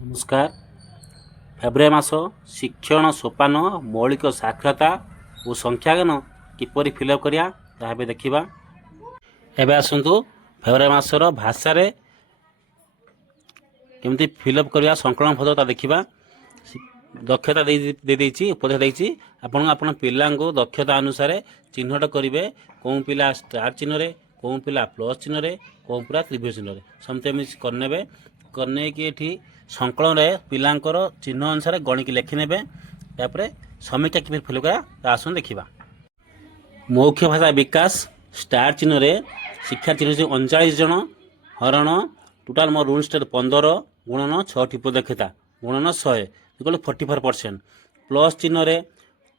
नमस्कार। फेब्रुआरी मास शिक्षण सोपान मौलिक साक्षरता और संख्याज्ञान किपरि फिलअप करिया ताहा देखिबा। एबे आसंतु फेब्रुआरी मासर भाषा रे केमती फिलअप करिया संकलन पद देखिबा। दक्षता दे देछि उपदेश देछि आपण आपण पिलांको दक्षता अनुसार चिन्हट करिवे कोन पिला स्टार चिन्ह रे कोन पिला प्लस चिन्ह रे कोन पिला त्रिभुज चिन्ह रे समते मिस करनेबे करने की एठी संकलन रे पिलांकर चिन्ह अनुसार गणिक लेखि नेबे। तापरे समीक्षा किपरि फिलअप करा ता आसन देखिबा। मौखिक भाषा विकास स्टार चिन्ह रे शिक्षा चिन्ह 39 जन हरण टोटाल मोर रूल स्टेट 15 गुणन 6 टी पदक्षता गुणन 100 इक्वल 44%। प्लस चिन्ह रे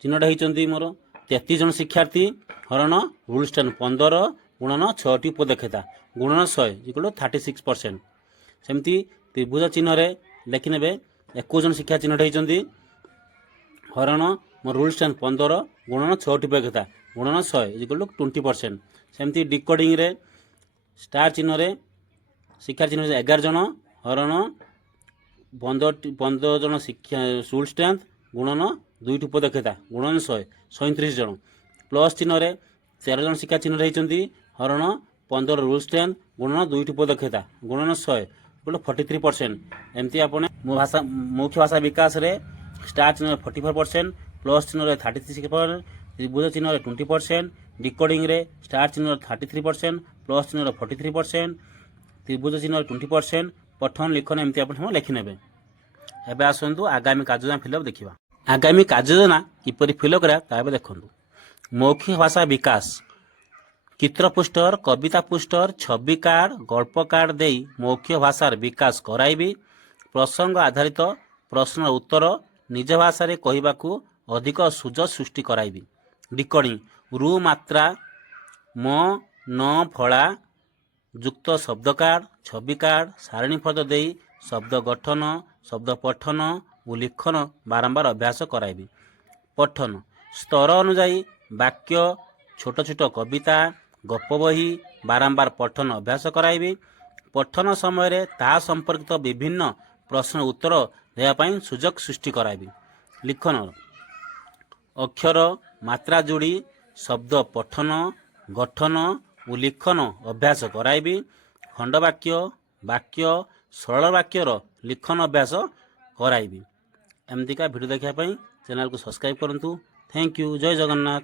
चिन्हटा होइचंती मोर 33 जन शिक्षार्थी हरण रूल स्टेट 15 गुणन 6 टी पदक्षता गुणन 100 इक्वल 36%। सेमती त्रिभुज चिन्ह रे लेखि नेबे 21 जन शिक्षा चिन्हटा होइचंती हरण मोर रूल स्टेट 15 गुणन 6 टी पदक्षता गुणन 100 इक्वल 20%। सेमती डिकोडिंग रे स्टार चिन्ह रे शिक्षा चिन्ह 11 जन हरण 15 जन शिक्षा रूल स्ट्रेंथ गुणन 2 टी पदक्षता गुणन 100 37 जन। प्लस चिन्ह रे 13 जन शिक्षा चिन्ह रहिचंती हरण 15 रूल स्ट्रेंथ गुणन 2 टी पदक्षता गुणन 100 इक्वल 43%। एमती आपने मुख्य भाषा विकास रे स्टार चिन्ह 44%, प्लस चिन्ह रे 36%, त्रिभुज चिन्ह रे 20%, डिकोडिंग रे स्टार चिन्ह 33%, प्लस चिन्ह रे 43%, त्रिभुज चिन्ह 20%, पठन लिखन एमती आपण लेखि नेबे। एबे आसंतु आगामी कार्ययोजना फिलअप देखिबा। आगामी कार्ययोजना किपरि फिलअप करा ताबे देखंतु। मौखिक भाषा विकास चित्र पोस्टर कविता पोस्टर छवि कार्ड गल्प कार्ड देई मौखिक भाषार विकास कराइबी। प्रसंग आधारित प्रश्न उत्तर निज भाषा रे कहिबाकू अधिक सुजोग सृष्टि कराइबी। डिकोडिंग रु मात्रा म न फला युक्त शब्द कार्ड छवि कार्ड सारणी पद देई शब्द गठन शब्द पठन और लिखन बारंबार अभ्यास कराइबी। पठन स्तर अनुଯାयी वाक्य छोट छोट कविता गप बही बारंबार पठन अभ्यास कराइबी। पठन समय ता संपर्कित विभिन्न प्रश्न उत्तर देवाई सुजोग सृष्टि कराइबी। लिखन अक्षर मात्रा जोड़ी शब्द पठन गठन और लिखन अभ्यास कराइबी। खंडवाक्य वाक्य सरल वाक्यर लिखन अभ्यास कराइबी। एमती का वीडियो देखा चैनल को सब्सक्राइब करंतु। Thank you. जय जगन्नाथ।